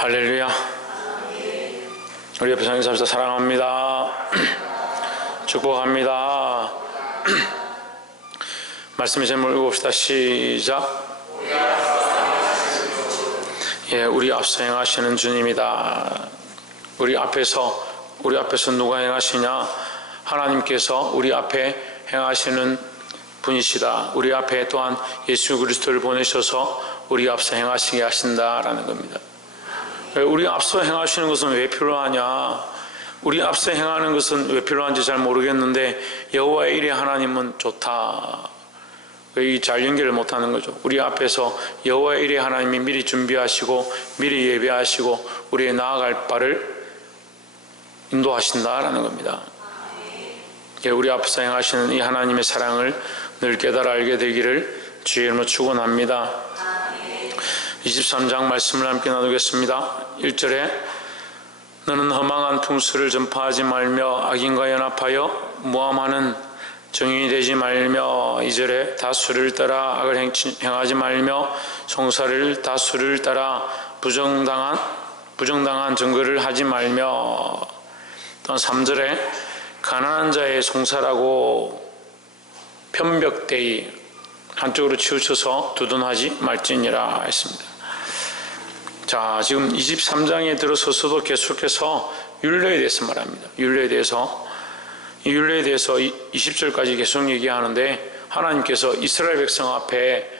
할렐루야. 우리 옆에 성경 삽시다. 사랑합니다. 축복합니다. 말씀의 제목을 읽읍시다. 시작. 예, 우리 앞서 행하시는 주님이다. 우리 앞에서 누가 행하시냐? 하나님께서 우리 앞에 행하시는 분이시다. 우리 앞에 또한 예수 그리스도를 보내셔서 우리 앞서 행하시게 하신다라는 겁니다. 우리 앞서 행하시는 것은 왜 필요하냐? 우리 앞서 행하는 것은 왜 필요한지 잘 모르겠는데 여호와의 일에 하나님은 좋다. 왜 잘 연결을 못하는 거죠? 우리 앞에서 여호와의 일에 하나님이 미리 준비하시고 미리 예배하시고 우리의 나아갈 바를 인도하신다라는 겁니다. 우리 앞서 행하시는 이 하나님의 사랑을 늘 깨달아 알게 되기를 주의 이름으로 축원합니다. 23장 말씀을 함께 나누겠습니다. 1절에 너는 허망한 풍수를 전파하지 말며 악인과 연합하여 모함하는 정인이 되지 말며 2절에 다수를 따라 악을 행하지 말며 송사를 다수를 따라 부정당한 증거를 하지 말며 또 3절에 가난한 자의 송사라고 편벽되이 한쪽으로 치우쳐서 두둔하지 말지니라 했습니다. 자, 지금 23장에 들어서서도 계속해서 율례에 대해서 말합니다. 율례에 대해서 20절까지 계속 얘기하는데 하나님께서 이스라엘 백성 앞에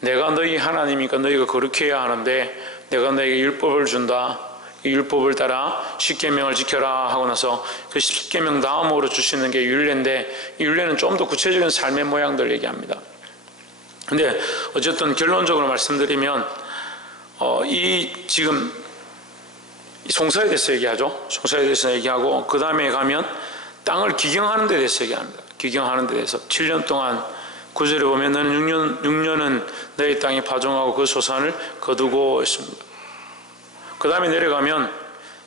내가 너희 하나님이니까 너희가 거룩히 해야 하는데 내가 너희에게 율법을 준다. 이 율법을 따라 십계명을 지켜라 하고 나서 그 십계명 다음으로 주시는 게 율례인데 이 율례는 좀 더 구체적인 삶의 모양들을 얘기합니다. 근데 어쨌든 결론적으로 말씀드리면 지금 송사에 대해서 얘기하죠. 송사에 대해서 얘기하고 그 다음에 가면 땅을 기경하는 데 대해서 얘기합니다. 기경하는 데 대해서 7년 동안 9절에 보면 너는 6년은 너희 땅에 파종하고 그 소산을 거두고 있습니다. 그 다음에 내려가면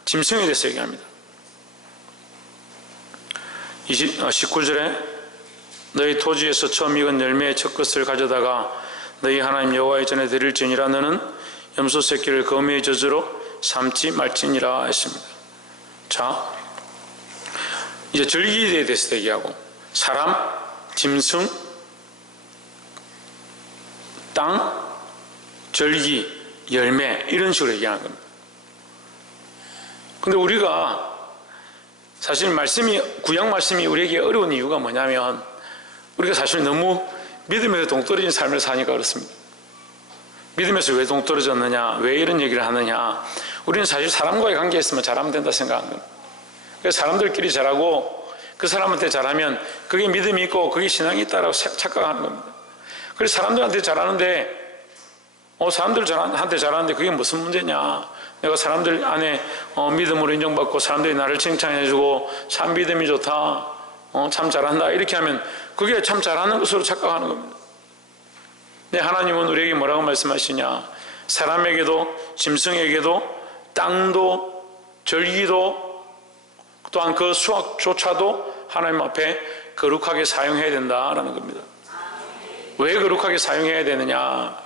짐승에 대해서 얘기합니다. 19절에 너희 토지에서 처음 익은 열매의 첫 것을 가져다가 너희 하나님 여호와의 전에 드릴지니라. 너는 염소 새끼를 거미의 젖으로 삼지 말지니라 했습니다. 자, 이제 절기에 대해서 얘기하고 사람, 짐승, 땅, 절기, 열매 이런 식으로 얘기하는 겁니다. 근데 우리가 사실 구약 말씀이 우리에게 어려운 이유가 뭐냐면 우리가 사실 너무 믿음에서 동떨어진 삶을 사니까 그렇습니다. 믿음에서 왜 동떨어졌느냐, 왜 이런 얘기를 하느냐, 우리는 사실 사람과의 관계에 있으면 잘하면 된다 생각하는 겁니다. 그래서 사람들끼리 잘하고 그 사람한테 잘하면 그게 믿음이 있고 그게 신앙이 있다라고 착각하는 겁니다. 그래서 사람들한테 잘하는데 사람들한테 잘하는데 그게 무슨 문제냐, 내가 사람들 안에 믿음으로 인정받고 사람들이 나를 칭찬해주고 참 믿음이 좋다, 참 잘한다 이렇게 하면 그게 참 잘하는 것으로 착각하는 겁니다. 근데 하나님은 우리에게 뭐라고 말씀하시냐, 사람에게도 짐승에게도 땅도 절기도 또한 그 수확조차도 하나님 앞에 거룩하게 사용해야 된다라는 겁니다. 왜 거룩하게 사용해야 되느냐,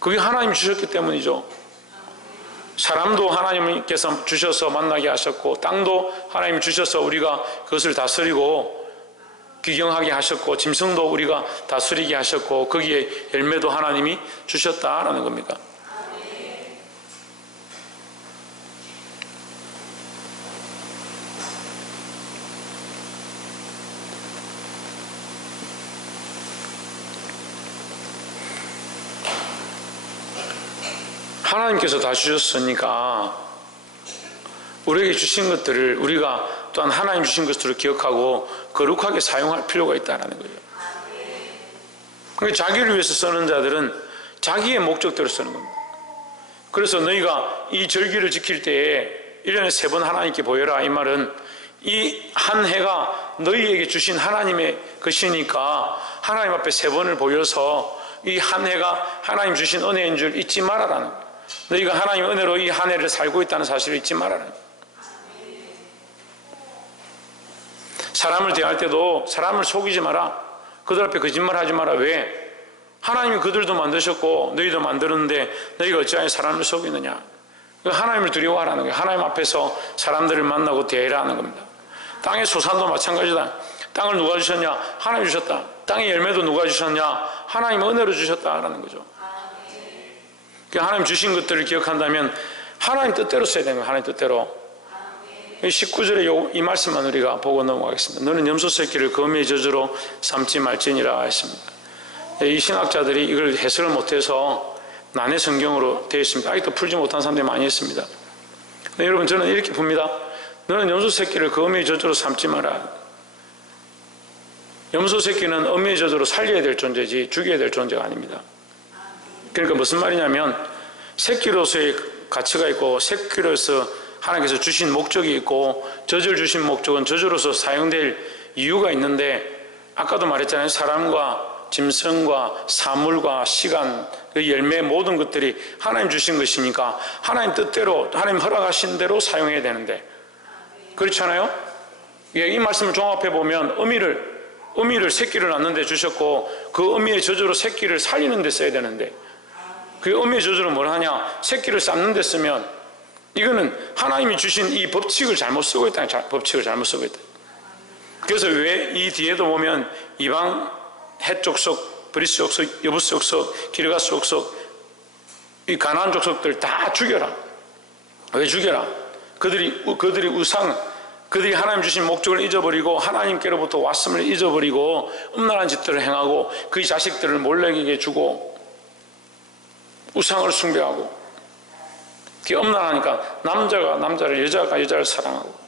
그게 하나님 주셨기 때문이죠. 사람도 하나님께서 주셔서 만나게 하셨고 땅도 하나님이 주셔서 우리가 그것을 다스리고 귀경하게 하셨고 짐승도 우리가 다스리게 하셨고 거기에 열매도 하나님이 주셨다라는 겁니다. 하나님께서 다 주셨으니까 우리에게 주신 것들을 우리가 또한 하나님 주신 것들을 기억하고 거룩하게 사용할 필요가 있다는 거예요. 그러니까 자기를 위해서 쓰는 자들은 자기의 목적대로 쓰는 겁니다. 그래서 너희가 이 절기를 지킬 때에 1년에 3번 하나님께 보여라, 이 말은 이 한 해가 너희에게 주신 하나님의 것이니까 하나님 앞에 3번을 보여서 이 한 해가 하나님 주신 은혜인 줄 잊지 말아라는 거예요. 너희가 하나님의 은혜로 이 한 해를 살고 있다는 사실을 잊지 말아라. 사람을 대할 때도 사람을 속이지 마라. 그들 앞에 거짓말하지 마라. 왜? 하나님이 그들도 만드셨고 너희도 만들었는데 너희가 어찌하여 사람을 속이느냐. 하나님을 두려워하라는 거예요. 하나님 앞에서 사람들을 만나고 대해라 하는 겁니다. 땅의 소산도 마찬가지다. 땅을 누가 주셨냐? 하나님이 주셨다. 땅의 열매도 누가 주셨냐? 하나님 은혜로 주셨다라는 거죠. 하나님 주신 것들을 기억한다면 하나님 뜻대로 써야 되는 거예요. 하나님 뜻대로. 19절에 이 말씀만 우리가 보고 넘어가겠습니다. 너는 염소 새끼를 거미의 저주로 삼지 말지니라 했습니다. 이 신학자들이 이걸 해석을 못해서 난해 성경으로 되어 있습니다. 아직도 풀지 못한 사람들이 많이 있습니다. 여러분, 저는 이렇게 봅니다. 너는 염소 새끼를 거미의 저주로 삼지 마라. 염소 새끼는 어미의 저주로 살려야 될 존재지 죽여야 될 존재가 아닙니다. 그러니까 무슨 말이냐면 새끼로서의 가치가 있고 새끼로서 하나님께서 주신 목적이 있고 저주를 주신 목적은 저주로서 사용될 이유가 있는데 아까도 말했잖아요. 사람과 짐승과 사물과 시간, 그 열매 모든 것들이 하나님 주신 것이니까 하나님 뜻대로 하나님 허락하신 대로 사용해야 되는데 그렇잖아요. 이 말씀을 종합해 보면 어미를 새끼를 낳는 데 주셨고 그 어미의 저주로 새끼를 살리는 데 써야 되는데 그 어미의 저주로 뭘 하냐? 새끼를 삶는 데 쓰면 이거는 하나님이 주신 이 법칙을 잘못 쓰고 있다. 법칙을 잘못 쓰고 있다. 그래서 왜 이 뒤에도 보면 이방 헷 족속, 브리스 족속, 여부스 족속, 기르가스 족속, 이 가나안 족속들 다 죽여라. 왜 죽여라? 그들이 우상, 그들이 하나님 주신 목적을 잊어버리고 하나님께로부터 왔음을 잊어버리고 음란한 짓들을 행하고 그의 자식들을 몰래에게 주고 우상을 숭배하고 그게 엄란하니까 남자가 남자를 여자가 여자를 사랑하고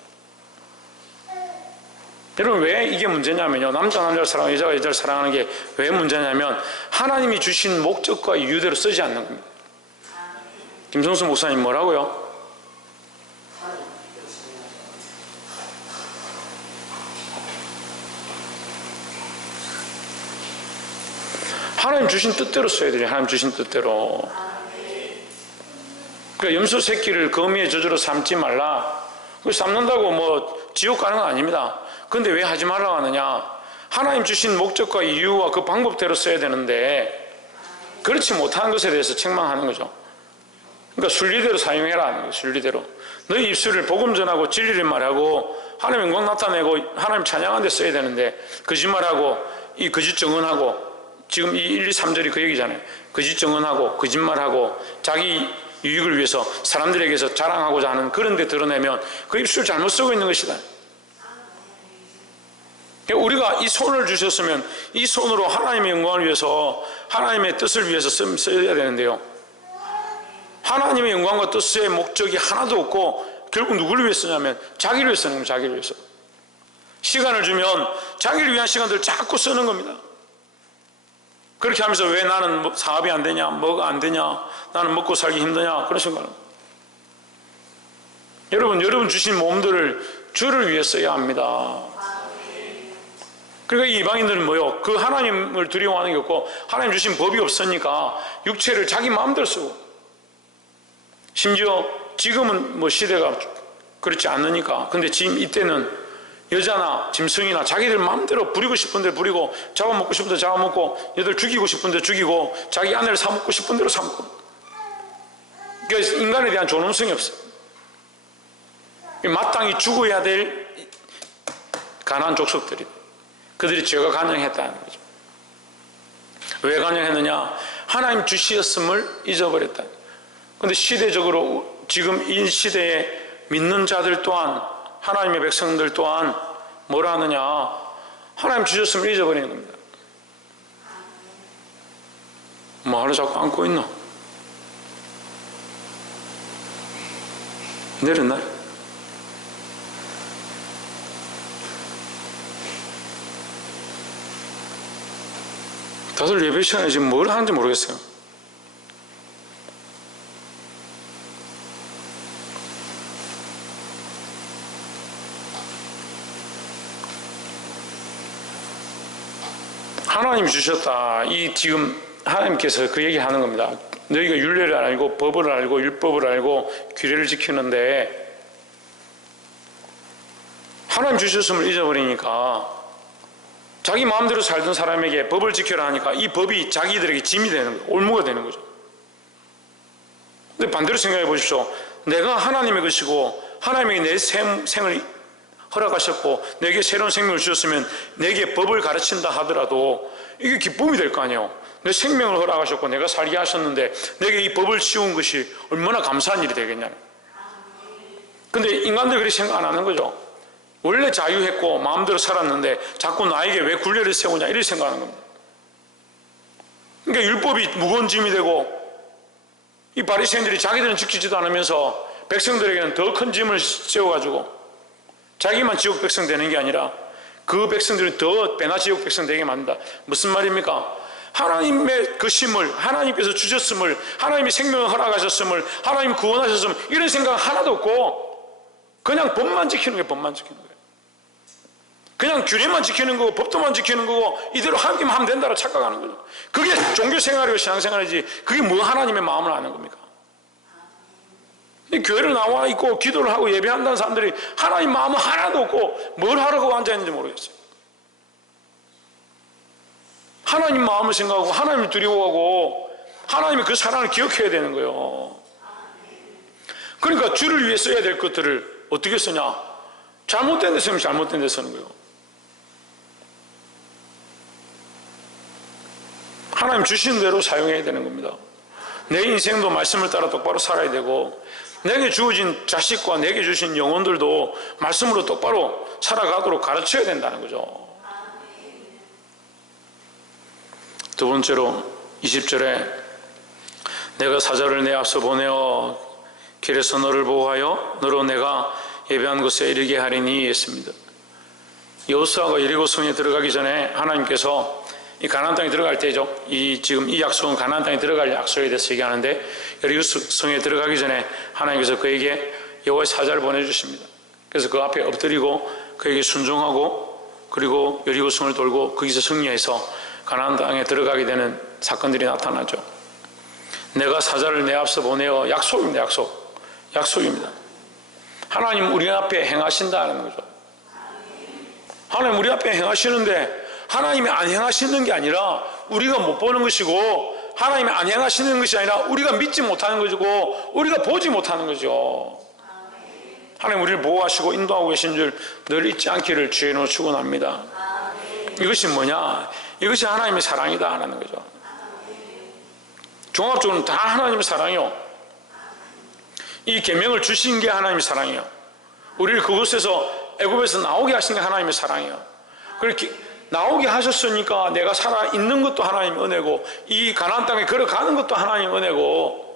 여러분 왜 이게 문제냐면요 남자가 남자를 사랑하고 여자가 여자를 사랑하는 게 왜 문제냐면 하나님이 주신 목적과 이유대로 쓰지 않는 겁니다. 김성수 목사님 뭐라고요? 하나님 주신 뜻대로 써야 돼요. 하나님 주신 뜻대로. 그러니까 염소 새끼를 거미의 저주로 삼지 말라. 삶는다고 뭐 지옥 가는 건 아닙니다. 그런데 왜 하지 말라고 하느냐? 하나님 주신 목적과 이유와 그 방법대로 써야 되는데 그렇지 못한 것에 대해서 책망하는 거죠. 그러니까 순리대로 사용해라 하는 거예요. 순리대로. 너희 입술을 복음 전하고 진리를 말하고 하나님 영광 나타내고 하나님 찬양하는 데 써야 되는데 거짓말하고 이 거짓 증언하고 지금 이 1, 2, 3절이 그 얘기잖아요. 거짓 증언하고 거짓말하고 자기 유익을 위해서 사람들에게서 자랑하고자 하는 그런 데 드러내면 그 입술 잘못 쓰고 있는 것이다. 우리가 이 손을 주셨으면 이 손으로 하나님의 영광을 위해서 하나님의 뜻을 위해서 써야 되는데요. 하나님의 영광과 뜻의 목적이 하나도 없고 결국 누구를 위해 쓰냐면 자기를 위해 쓰는 거예요. 자기를 위해서. 시간을 주면 자기를 위한 시간들을 자꾸 쓰는 겁니다. 그렇게 하면서 왜 나는 사업이 안 되냐, 뭐가 안 되냐, 나는 먹고 살기 힘드냐, 그런 생각을 합니다. 여러분 주신 몸들을 주를 위해 써야 합니다. 그러니까 이방인들은 뭐요? 그 하나님을 두려워하는 게 없고 하나님 주신 법이 없으니까 육체를 자기 마음대로 쓰고 심지어 지금은 뭐 시대가 그렇지 않으니까 근데 지금 이때는 여자나 짐승이나 자기들 마음대로 부리고 싶은 대로 부리고 잡아먹고 싶은 대로 잡아먹고 얘들 죽이고 싶은 대로 죽이고 자기 아내를 사먹고 싶은 대로 사먹고 그러니까 인간에 대한 존엄성이 없어요. 마땅히 죽어야 될 가난한 족속들이 그들이 죄가 간영했다는 거죠. 왜 간영했느냐? 하나님 주시었음을 잊어버렸다. 그런데 시대적으로 지금 이 시대에 믿는 자들 또한 하나님의 백성들 또한 뭐라 하느냐? 하나님 주셨음을 잊어버리는 겁니다. 뭐 하루 자꾸 안고 있노? 내렸나? 다들 예배 시간에 지금 뭘 하는지 모르겠어요. 하나님이 주셨다. 이 지금 하나님께서 그 얘기 하는 겁니다. 너희가 율례를 알고 법을 알고 율법을 알고 규례를 지키는데 하나님 주셨음을 잊어버리니까 자기 마음대로 살던 사람에게 법을 지켜라 하니까 이 법이 자기들에게 짐이 되는 거예요. 올무가 되는 거죠. 근데 반대로 생각해 보십시오. 내가 하나님의 것이고 하나님이 내 생을 허락하셨고 내게 새로운 생명을 주셨으면 내게 법을 가르친다 하더라도 이게 기쁨이 될 거 아니에요. 내 생명을 허락하셨고 내가 살게 하셨는데 내게 이 법을 씌운 것이 얼마나 감사한 일이 되겠냐. 근데 인간들 그렇게 생각 안 하는 거죠. 원래 자유했고 마음대로 살았는데 자꾸 나에게 왜 굴레를 세우냐 이렇게 생각하는 겁니다. 그러니까 율법이 무거운 짐이 되고 이 바리새인들이 자기들은 지키지도 않으면서 백성들에게는 더 큰 짐을 세워가지고 자기만 지옥 백성 되는 게 아니라 그 백성들이 더 배나 지옥 백성 되게 만든다. 무슨 말입니까? 하나님의 그 심을, 하나님께서 주셨음을, 하나님이 생명을 허락하셨음을, 하나님 구원하셨음을 이런 생각 하나도 없고 그냥 법만 지키는 거예요. 법만 지키는 거예요. 그냥 규례만 지키는 거고 법도만 지키는 거고 이대로 하기만 하면 된다고 착각하는 거죠. 그게 종교생활이고 신앙생활이지 그게 뭐 하나님의 마음을 아는 겁니까? 교회를 나와 있고 기도를 하고 예배한다는 사람들이 하나님 마음은 하나도 없고 뭘 하려고 앉아있는지 모르겠어요. 하나님 마음을 생각하고 하나님을 두려워하고 하나님의 그 사랑을 기억해야 되는 거예요. 그러니까 주를 위해 써야 될 것들을 어떻게 쓰냐? 잘못된 데 쓰면 잘못된 데 쓰는 거예요. 하나님 주신 대로 사용해야 되는 겁니다. 내 인생도 말씀을 따라 똑바로 살아야 되고 내게 주어진 자식과 내게 주신 영혼들도 말씀으로 똑바로 살아가도록 가르쳐야 된다는 거죠. 두 번째로 20절에 내가 사자를 내 앞서 보내어 길에서 너를 보호하여 너로 내가 예배한 곳에 이르게 하리니 했습니다. 여호수아가 여리고 성에 들어가기 전에 하나님께서 이 가나안 땅에 들어갈 때죠. 지금 이 약속은 가나안 땅에 들어갈 약속에 대해서 얘기하는데 여리고 성에 들어가기 전에 하나님께서 그에게 여호와의 사자를 보내주십니다. 그래서 그 앞에 엎드리고 그에게 순종하고 그리고 여리고 성을 돌고 거기서 승리해서 가나안 땅에 들어가게 되는 사건들이 나타나죠. 내가 사자를 내 앞서 보내어 약속입니다. 약속입니다. 하나님 우리 앞에 행하신다는 거죠. 하나님 우리 앞에 행하시는데 하나님이 안 행하시는 게 아니라 우리가 못 보는 것이고 하나님이 안 행하시는 것이 아니라 우리가 믿지 못하는 것이고 우리가 보지 못하는 거죠. 하나님 우리를 보호하시고 인도하고 계신 줄 늘 잊지 않기를 주의 이름으로 축원합니다. 이것이 뭐냐? 이것이 하나님의 사랑이다 하는 거죠. 종합적으로는 다 하나님의 사랑이요. 이 계명을 주신 게 하나님의 사랑이요. 우리를 그곳에서 애굽에서 나오게 하신 게 하나님의 사랑이요. 그렇게 나오게 하셨으니까 내가 살아있는 것도 하나님의 은혜고 이 가나안 땅에 걸어가는 것도 하나님의 은혜고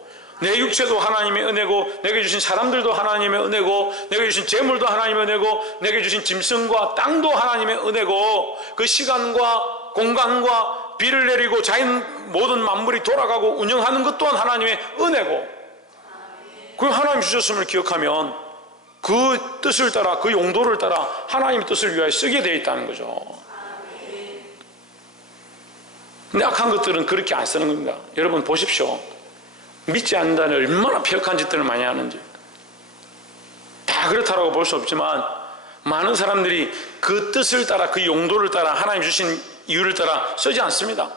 내 육체도 하나님의 은혜고 내게 주신 사람들도 하나님의 은혜고 내게 주신 재물도 하나님의 은혜고 내게 주신 짐승과 땅도 하나님의 은혜고 그 시간과 공간과 비를 내리고 자연 모든 만물이 돌아가고 운영하는 것 또한 하나님의 은혜고 그 하나님 주셨음을 기억하면 그 뜻을 따라 그 용도를 따라 하나님의 뜻을 위하여 쓰게 되어 있다는 거죠. 근데 악한 것들은 그렇게 안 쓰는 겁니다. 여러분 보십시오. 믿지 않는다는 얼마나 폐역한 짓들을 많이 하는지. 다 그렇다고 볼 수 없지만 많은 사람들이 그 뜻을 따라 그 용도를 따라 하나님 주신 이유를 따라 쓰지 않습니다.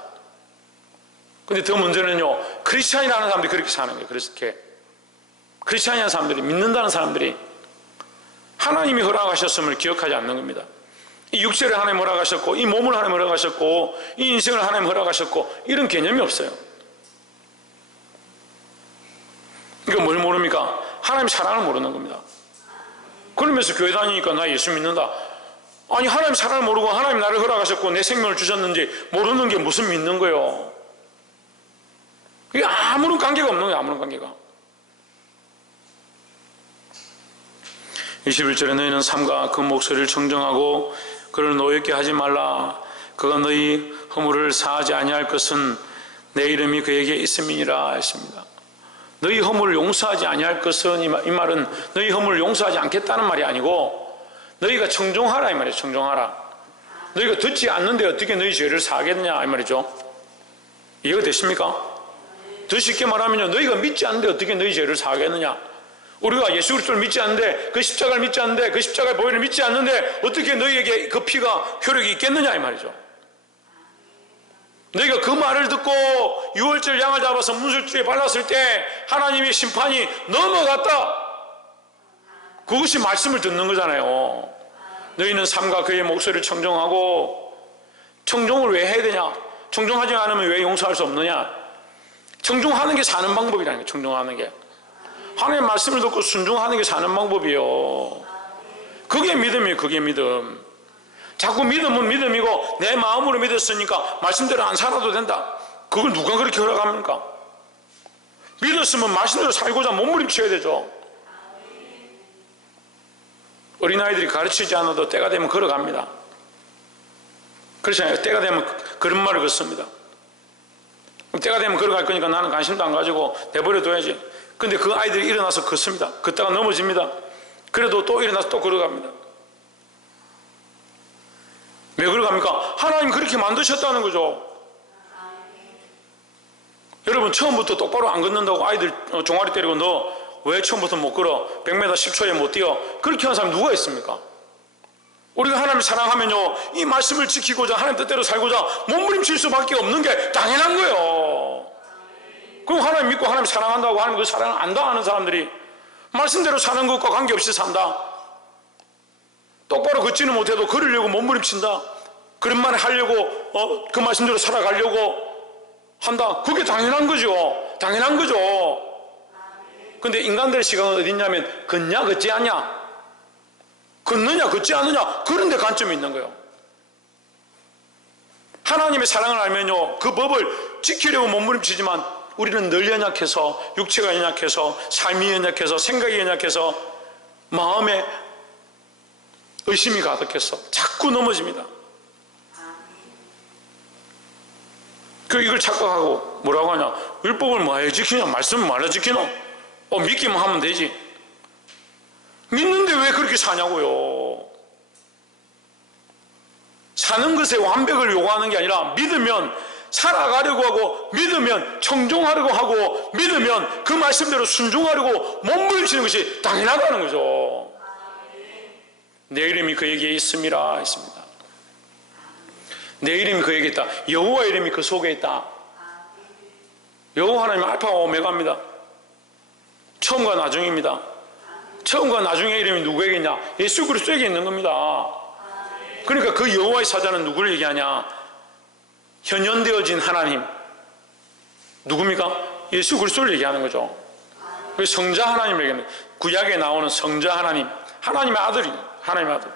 근데 더 문제는요, 크리스찬이라는 사람들이 그렇게 사는 거예요. 그렇게 크리스찬이라는 사람들이, 믿는다는 사람들이 하나님이 허락하셨음을 기억하지 않는 겁니다. 이 육체를 하나님 허락하셨고 이 몸을 하나님 허락하셨고 이 인생을 하나님 허락하셨고 이런 개념이 없어요. 그러니까 뭘 모릅니까? 하나님 사랑을 모르는 겁니다. 그러면서 교회 다니니까 나 예수 믿는다. 아니 하나님 사랑을 모르고 하나님 나를 허락하셨고 내 생명을 주셨는지 모르는 게 무슨 믿는 거예요? 이게 아무런 관계가 없는 거예요. 아무런 관계가. 21절에 너희는 삼가 그 목소리를 청정하고 그를 노엽게 하지 말라. 그가 너희 허물을 사하지 아니할 것은 내 이름이 그에게 있음이니라 했습니다. 너희 허물을 용서하지 아니할 것은 이 말은 너희 허물을 용서하지 않겠다는 말이 아니고 너희가 청정하라 이 말이에요. 청정하라. 너희가 듣지 않는데 어떻게 너희 죄를 사하겠느냐 이 말이죠. 이해가 되십니까? 더 쉽게 말하면요, 너희가 믿지 않는데 어떻게 너희 죄를 사하겠느냐. 우리가 예수 그리스도를 믿지 않는데 그 십자가를 믿지 않는데 그 십자가의 보혈을 믿지 않는데 어떻게 너희에게 그 피가 효력이 있겠느냐 이 말이죠. 너희가 그 말을 듣고 유월절 양을 잡아서 문설주에 발랐을 때 하나님의 심판이 넘어갔다. 그것이 말씀을 듣는 거잖아요. 너희는 삶과 그의 목소리를 청종하고, 청종을 왜 해야 되냐? 청종하지 않으면 왜 용서할 수 없느냐? 청종하는 게 사는 방법이라는 거예요. 청종하는 게 하나님의 말씀을 듣고 순종하는 게 사는 방법이에요. 그게 믿음이에요. 그게 믿음. 자꾸 믿음은 믿음이고 내 마음으로 믿었으니까 말씀대로 안 살아도 된다. 그걸 누가 그렇게 허락합니까? 믿었으면 말씀대로 살고자 몸부림쳐야 되죠. 어린아이들이 가르치지 않아도 때가 되면 걸어갑니다. 그렇잖아요. 때가 되면 그런 말을 걷습니다. 때가 되면 걸어갈 거니까 나는 관심도 안 가지고 내버려둬야지. 근데 그 아이들이 일어나서 걷습니다. 걷다가 넘어집니다. 그래도 또 일어나서 또 걸어갑니다. 왜 걸어갑니까? 하나님 그렇게 만드셨다는 거죠. 여러분 처음부터 똑바로 안 걷는다고 아이들 종아리 때리고 너 왜 처음부터 못 걸어? 100m 10초에 못 뛰어? 그렇게 하는 사람이 누가 있습니까? 우리가 하나님을 사랑하면요 이 말씀을 지키고자 하나님 뜻대로 살고자 몸부림칠 수밖에 없는 게 당연한 거예요. 그럼 하나님 믿고 하나님 사랑한다고 하나님 그 사랑을 안다 하는 사람들이 말씀대로 사는 것과 관계없이 산다. 똑바로 걷지는 못해도 걸으려고 몸부림친다. 그런 말을 하려고 그 말씀대로 살아가려고 한다. 그게 당연한 거죠. 당연한 거죠. 근데 인간들의 시각은 어디 있냐면 걷냐 걷지 않냐, 걷느냐 걷지 않느냐, 그런 데 관점이 있는 거예요. 하나님의 사랑을 알면요 그 법을 지키려고 몸부림치지만 우리는 늘 연약해서, 육체가 연약해서, 삶이 연약해서, 생각이 연약해서, 마음에 의심이 가득해서 자꾸 넘어집니다. 그리고 이걸 착각하고 뭐라고 하냐, 율법을 뭐해 지키냐, 말씀을 말해 지키노? 믿기만 하면 되지. 믿는데 왜 그렇게 사냐고요. 사는 것에 완벽을 요구하는 게 아니라 믿으면 살아가려고 하고, 믿으면 청종하려고 하고, 믿으면 그 말씀대로 순종하려고 몸부림치는 것이 당연하다는 거죠. 내 이름이 그에게 있음이라 했습니다. 내 이름이 그에게 있다. 여호와 이름이 그 속에 있다. 여호와 하나님은 알파와 오메가입니다. 처음과 나중입니다. 처음과 나중의 이름이 누구에게 있냐? 예수 그리스도에게 있는 겁니다. 그러니까 그 여호와의 사자는 누구를 얘기하냐? 현현되어진 하나님. 누굽니까? 예수 그리스도를 얘기하는 거죠. 성자 하나님을 얘기하는 거예요. 구약에 나오는 성자 하나님, 하나님의 아들이, 하나님의 아들,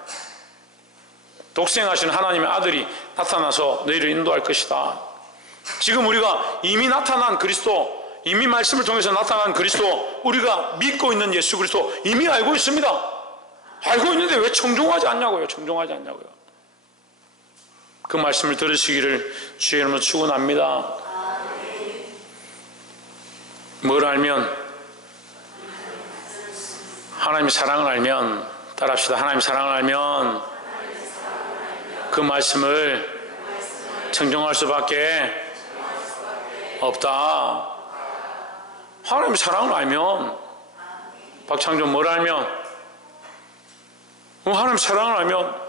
독생하신 하나님의 아들이 나타나서 너희를 인도할 것이다. 지금 우리가 이미 나타난 그리스도, 이미 말씀을 통해서 나타난 그리스도, 우리가 믿고 있는 예수 그리스도 이미 알고 있습니다. 알고 있는데 왜 청종하지 않냐고요. 청종하지 않냐고요. 그 말씀을 들으시기를 주의 이름으로 축원합니다. 뭘 알면? 하나님의 사랑을 알면, 따라합시다. 하나님의 사랑을 알면 그 말씀을 청종할 수밖에 없다. 하나님의 사랑을 알면, 박창준 뭘 알면? 하나님의 사랑을 알면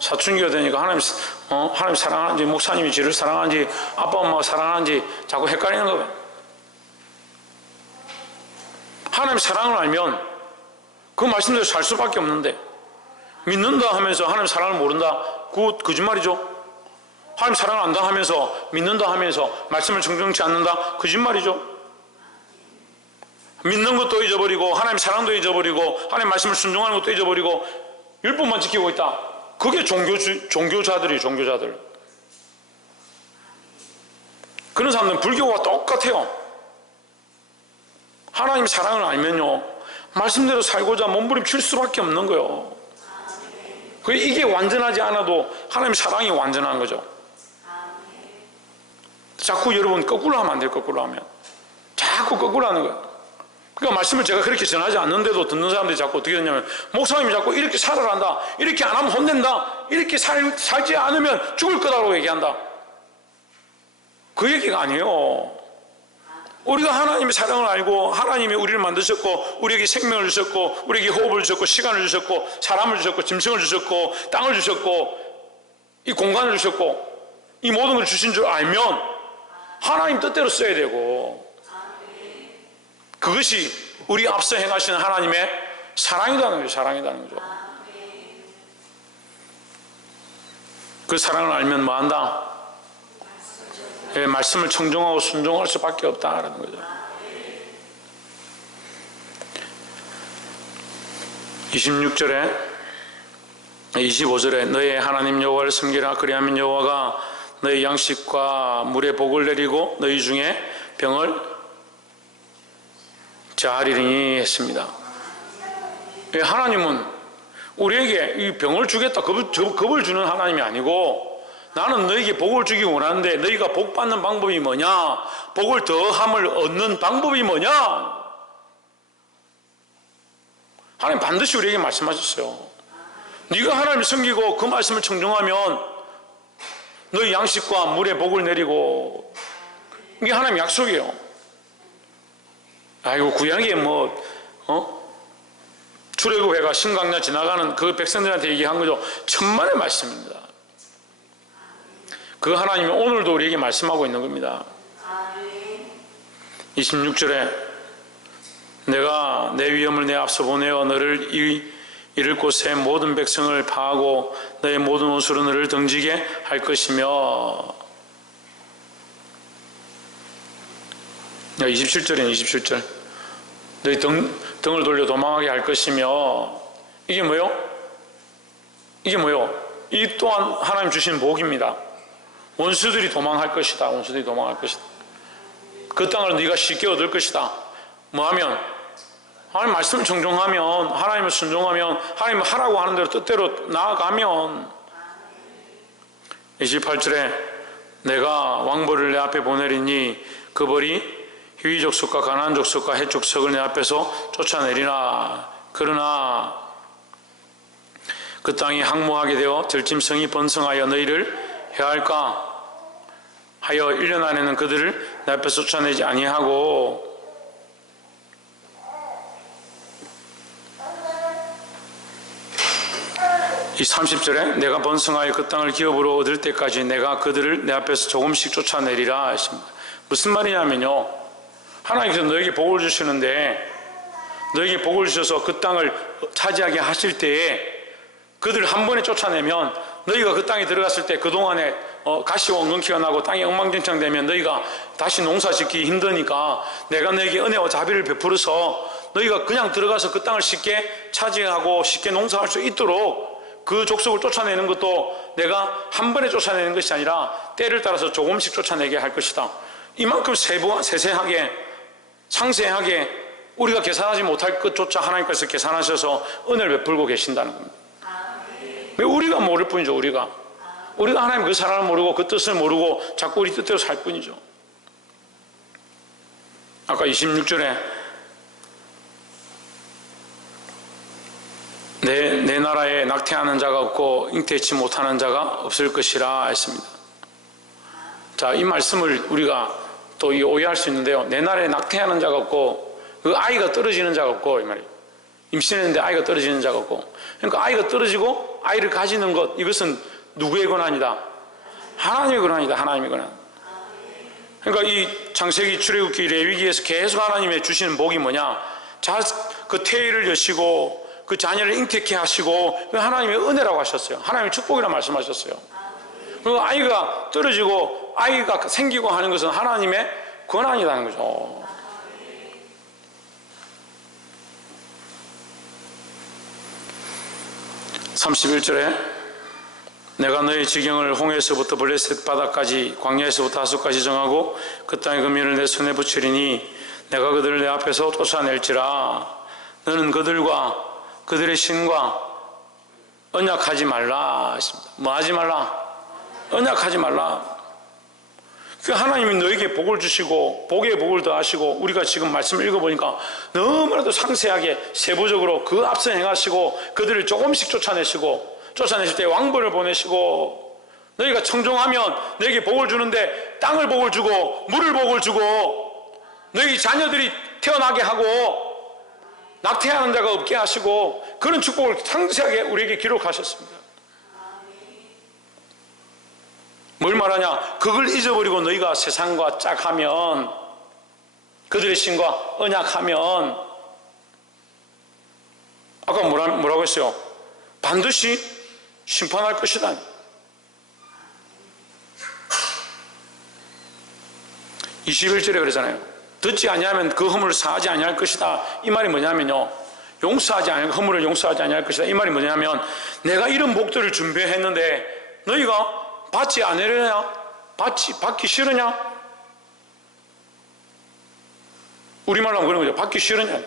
사춘기가 되니까 하나님 사랑하는지, 목사님이 지를 사랑하는지, 아빠 엄마가 사랑하는지 자꾸 헷갈리는 거예요. 하나님의 사랑을 알면 그 말씀대로 살 수밖에 없는데, 믿는다 하면서 하나님 사랑을 모른다? 그거 거짓말이죠. 하나님 사랑을 안다 하면서, 믿는다 하면서 말씀을 청정치 않는다? 거짓말이죠. 믿는 것도 잊어버리고, 하나님 사랑도 잊어버리고, 하나님 말씀을 순종하는 것도 잊어버리고, 율법만 지키고 있다. 그게 종교자들이에요. 종교자들. 그런 사람들은 불교와 똑같아요. 하나님 사랑을 알면요 말씀대로 살고자 몸부림칠 수밖에 없는 거예요. 이게 완전하지 않아도 하나님 사랑이 완전한 거죠. 자꾸 여러분 거꾸로 하면 안 돼요. 거꾸로 하면 자꾸 거꾸로 하는 거예요. 그러니까 말씀을 제가 그렇게 전하지 않는데도 듣는 사람들이 자꾸 어떻게 되냐면, 목사님이 자꾸 이렇게 살아란다, 이렇게 안 하면 혼낸다, 이렇게 살지 않으면 죽을 거다라고 얘기한다. 그 얘기가 아니에요. 우리가 하나님의 사랑을 알고, 하나님이 우리를 만드셨고, 우리에게 생명을 주셨고, 우리에게 호흡을 주셨고, 시간을 주셨고, 사람을 주셨고, 짐승을 주셨고, 땅을 주셨고, 이 공간을 주셨고, 이 모든 걸 주신 줄 알면 하나님 뜻대로 써야 되고, 그것이 우리 앞서 행하시는 하나님의 사랑이라는 거죠. 사랑이라는 거죠. 그 사랑을 알면 뭐 한다? 예, 말씀을 청종하고 순종할 수밖에 없다라는 거죠. 26절에 25절에 너의 하나님 여호와를 섬기라. 그리하면 여호와가 너의 양식과 물의 복을 내리고 너희 중에 병을 자하리니 했습니다. 예, 하나님은 우리에게 이 병을 주겠다, 겁을 주는 하나님이 아니고, 나는 너에게 복을 주기 원하는데 너희가 복 받는 방법이 뭐냐, 복을 더함을 얻는 방법이 뭐냐, 하나님 반드시 우리에게 말씀하셨어요. 네가 하나님을 섬기고 그 말씀을 청종하면 너희 양식과 물의 복을 내리고, 이게 하나님 약속이에요. 아이고, 구약에 출애굽해가 신강야 지나가는 그 백성들한테 얘기한 거죠. 천만의 말씀입니다. 그 하나님이 오늘도 우리에게 말씀하고 있는 겁니다. 26절에 내가 내 위엄을 내 앞서 보내어 너를 이를 곳에 모든 백성을 파하고 너의 모든 옷으로 너를 등지게 할 것이며, 27절이네. 27절 너희 등을 돌려 도망하게 할 것이며, 이게 뭐요? 이게 뭐요? 이 또한 하나님 주신 복입니다. 원수들이 도망할 것이다. 원수들이 도망할 것이다. 그 땅을 네가 쉽게 얻을 것이다. 뭐 하면? 하나님 말씀을 청종하면, 하나님을 순종하면, 하나님 하라고 하는 대로 뜻대로 나아가면. 28절에 내가 왕벌을 내 앞에 보내리니 그 벌이 히위 족속과 가나안 족속과 헷 족속을 내 앞에서 쫓아내리나. 그러나 그 땅이 항모하게 되어 들짐승이 번성하여 너희를 해할까 하여 1년 안에는 그들을 내 앞에서 쫓아내지 아니하고, 이 30절에 내가 번성하여 그 땅을 기업으로 얻을 때까지 내가 그들을 내 앞에서 조금씩 쫓아내리라 하십니다. 무슨 말이냐면요, 하나님께서 너에게 복을 주시는데, 너에게 복을 주셔서 그 땅을 차지하게 하실 때에 그들을 한 번에 쫓아내면, 너희가 그 땅에 들어갔을 때 그동안에 가시와 엉겅퀴가 나고 땅이 엉망진창되면 너희가 다시 농사 짓기 힘드니까 내가 너에게 은혜와 자비를 베풀어서 너희가 그냥 들어가서 그 땅을 쉽게 차지하고 쉽게 농사할 수 있도록 그 족속을 쫓아내는 것도 내가 한 번에 쫓아내는 것이 아니라 때를 따라서 조금씩 쫓아내게 할 것이다. 이만큼 세세하게 상세하게 우리가 계산하지 못할 것조차 하나님께서 계산하셔서 은혜를 베풀고 계신다는 겁니다. 왜? 우리가 모를 뿐이죠. 우리가 하나님 그 사랑을 모르고 그 뜻을 모르고 자꾸 우리 뜻대로 살 뿐이죠. 아까 26절에 내 나라에 낙태하는 자가 없고 잉태치 못하는 자가 없을 것이라 했습니다. 자, 이 말씀을 우리가 또 오해할 수 있는데요, 내 나라에 낙태하는 자가 없고 그 아이가 떨어지는 자가 없고, 이 말이에요. 임신했는데 아이가 떨어지는 자가 없고, 그러니까 아이가 떨어지고 아이를 가지는 것, 이것은 누구의 권한이다? 하나님의 권한이다. 하나님의 권한. 그러니까 이 창세기, 출애굽기, 레위기에서 계속 하나님의 주시는 복이 뭐냐, 그 태를 여시고 그 자녀를 잉태케 하시고, 그 하나님의 은혜라고 하셨어요. 하나님의 축복이라고 말씀하셨어요. 그리고 아이가 떨어지고 아이가 생기고 하는 것은 하나님의 권한이라는 거죠. (31절에) 내가 너의 지경을 홍해에서부터 블레셋 바다까지 광야에서부터 하수까지 정하고 그 땅의 금면을 내 손에 붙이리니 내가 그들을 내 앞에서 쫓아낼지라. 너는 그들과 그들의 신과 언약하지 말라 했습니다. 뭐 하지 말라? 언약하지 말라. 그 하나님이 너에게 복을 주시고 복에 복을 더하시고, 우리가 지금 말씀을 읽어보니까 너무나도 상세하게 세부적으로 그 앞서 행하시고 그들을 조금씩 쫓아내실 때 왕벌을 보내시고, 너희가 청종하면 너에게 복을 주는데 땅을 복을 주고 물을 복을 주고 너희 자녀들이 태어나게 하고 낙태하는 자가 없게 하시고, 그런 축복을 상세하게 우리에게 기록하셨습니다. 뭘 말하냐? 그걸 잊어버리고 너희가 세상과 짝하면, 그들의 신과 언약하면 뭐라고 했어요? 반드시 심판할 것이다. 21절에 그러잖아요. 듣지 아니하면 그 허물을 사하지 아니할 것이다. 이 말이 뭐냐면요, 용서하지 아니할, 허물을 용서하지 아니할 것이다. 이 말이 뭐냐면, 내가 이런 복들을 준비했는데 너희가 받지 않으려냐? 받기 싫으냐? 우리말로 하면 그런 거죠. 받기 싫으냐?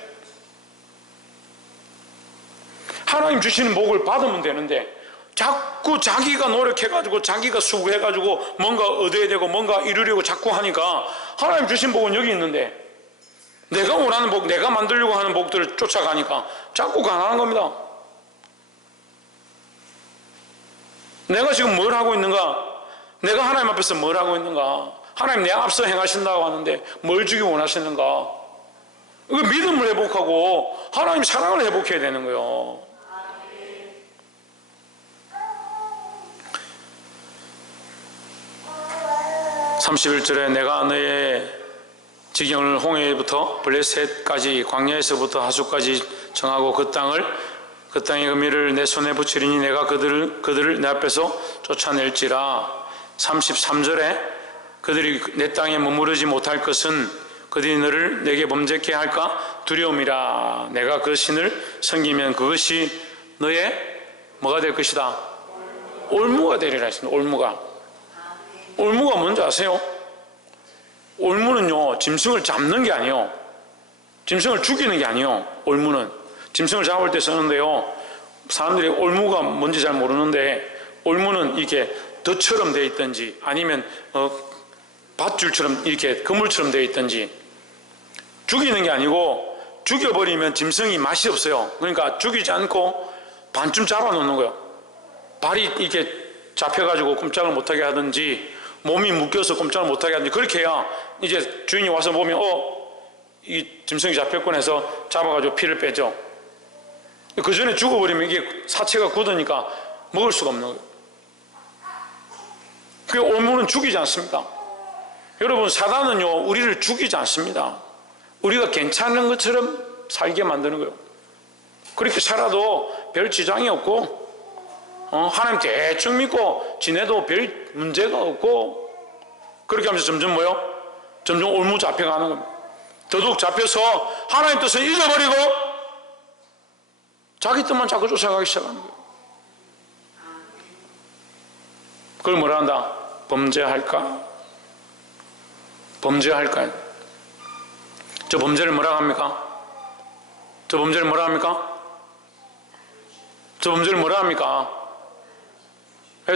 하나님 주시는 복을 받으면 되는데 자꾸 자기가 노력해가지고 자기가 수고해가지고 뭔가 얻어야 되고 뭔가 이루려고 자꾸 하니까 하나님 주신 복은 여기 있는데 내가 원하는 복, 내가 만들려고 하는 복들을 쫓아가니까 자꾸 가난한 겁니다. 내가 지금 뭘 하고 있는가? 내가 하나님 앞에서 뭘 하고 있는가? 하나님 내 앞서 행하신다고 하는데 뭘 주기 원하시는가? 그 믿음을 회복하고 하나님 사랑을 회복해야 되는 거예요. 31절에 내가 너의 지경을 홍해부터 블레셋까지 광야에서부터 하수까지 정하고 그 땅의 의미를 내 손에 붙이리니 내가 그들을 내 앞에서 쫓아낼지라. 33절에 그들이 내 땅에 머무르지 못할 것은 그들이 너를 내게 범죄케 할까 두려움이라. 내가 그 신을 섬기면 그것이 너의 뭐가 될 것이다? 올무가 되리라 했습니다. 올무가 뭔지 아세요? 올무는요, 짐승을 잡는 게 아니에요. 짐승을 죽이는 게 아니에요. 올무는 짐승을 잡을 때 쓰는데요, 사람들이 올무가 뭔지 잘 모르는데, 올무는 이렇게 덫처럼 되어 있든지 아니면 밧줄처럼 이렇게 그물처럼 되어 있든지, 죽이는 게 아니고 죽여버리면 짐승이 맛이 없어요. 그러니까 죽이지 않고 반쯤 잡아놓는 거예요. 발이 이렇게 잡혀가지고 꼼짝을 못하게 하든지 몸이 묶여서 꼼짝을 못하게 하든지 그렇게 해야 이제 주인이 와서 보면 이 짐승이 잡혔군 해서 잡아가지고 피를 빼죠. 그 전에 죽어버리면 이게 사체가 굳으니까 먹을 수가 없는 거예요. 그 올무는 죽이지 않습니다. 여러분, 사단은요 우리를 죽이지 않습니다. 우리가 괜찮은 것처럼 살게 만드는 거예요. 그렇게 살아도 별 지장이 없고 하나님 대충 믿고 지내도 별 문제가 없고, 그렇게 하면서 점점 점점 올무 잡혀가는 겁니다. 더더욱 잡혀서 하나님 뜻을 잊어버리고 자기 뜻만 자꾸 쫓아가기 시작하는 거예요. 그걸 뭐라 한다? 범죄할까? 저 범죄를 뭐라 합니까? 저 범죄를 뭐라 합니까?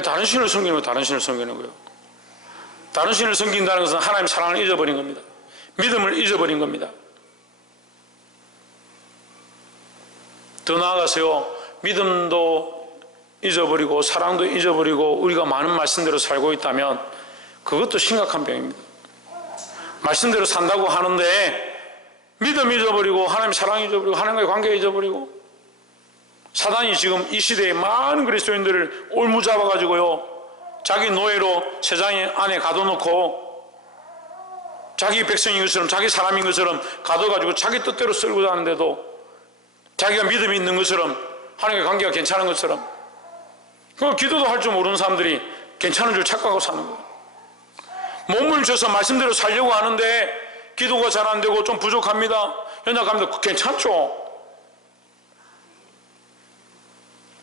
다른 신을 섬기는 거예요. 다른 신을 섬긴다는 것은 하나님 사랑을 잊어버린 겁니다. 믿음을 잊어버린 겁니다. 더 나아가서요, 믿음도 잊어버리고 사랑도 잊어버리고 우리가 많은 말씀대로 살고 있다면 그것도 심각한 병입니다. 말씀대로 산다고 하는데 믿음 잊어버리고 하나님 사랑 잊어버리고 하나님과의 관계 잊어버리고, 사단이 지금 이 시대에 많은 그리스도인들을 올무 잡아가지고요 자기 노예로 세상 안에 가둬놓고 자기 백성인 것처럼 자기 사람인 것처럼 가둬가지고 자기 뜻대로 쓸고 하는데도 자기가 믿음이 있는 것처럼 하나님과 관계가 괜찮은 것처럼, 그 기도도 할 줄 모르는 사람들이 괜찮은 줄 착각하고 사는 거예요. 몸을 줘서 말씀대로 살려고 하는데 기도가 잘 안 되고 좀 부족합니다, 연약합니다, 괜찮죠?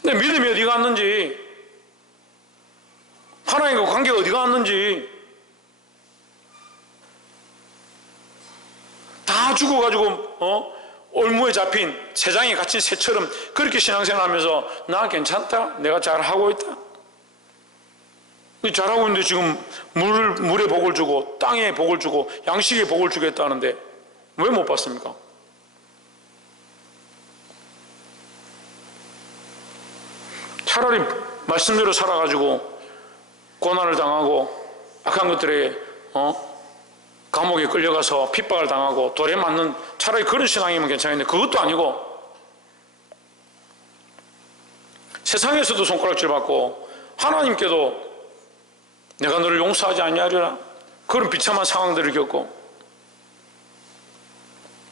근데 믿음이 어디 갔는지, 하나님과 관계가 어디 갔는지 다 죽어가지고 올무에 잡힌 새장에 갇힌 새처럼 그렇게 신앙생활하면서 나 괜찮다, 내가 잘하고 있다, 잘하고 있는데 지금 물에 복을 주고 땅에 복을 주고 양식에 복을 주겠다는데 왜 못 받습니까? 차라리 말씀대로 살아가지고 고난을 당하고 악한 것들에 감옥에 끌려가서 핍박을 당하고 돌에 맞는, 차라리 그런 신앙이면 괜찮은데 그것도 아니고 세상에서도 손가락질 받고 하나님께도 내가 너를 용서하지 아니하리라 그런 비참한 상황들을 겪고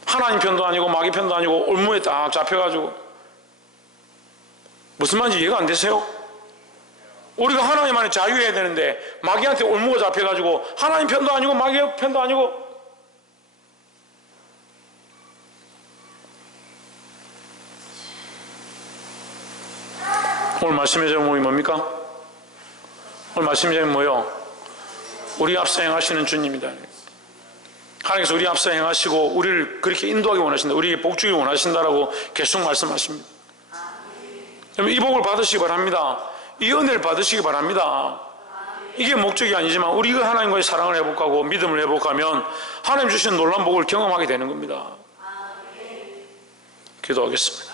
하나님 편도 아니고 마귀 편도 아니고 올무에 딱 잡혀가지고 무슨 말인지 이해가 안 되세요? 우리가 하나님 안에 자유해야 되는데 마귀한테 올무가 잡혀가지고 하나님 편도 아니고 마귀 편도 아니고. 오늘 말씀의 제목이 뭡니까? 오늘 말씀의 제목이 뭐요? 우리 앞서 행하시는 주님이다. 하나님께서 우리 앞서 행하시고 우리를 그렇게 인도하기 원하신다, 우리에게 복 주기 원하신다라고 계속 말씀하십니다. 이 복을 받으시기 바랍니다. 이 은혜를 받으시기 바랍니다. 이게 목적이 아니지만 우리가 하나님과의 사랑을 회복하고 믿음을 회복하면 하나님 주시는 놀라운 복을 경험하게 되는 겁니다. 기도하겠습니다.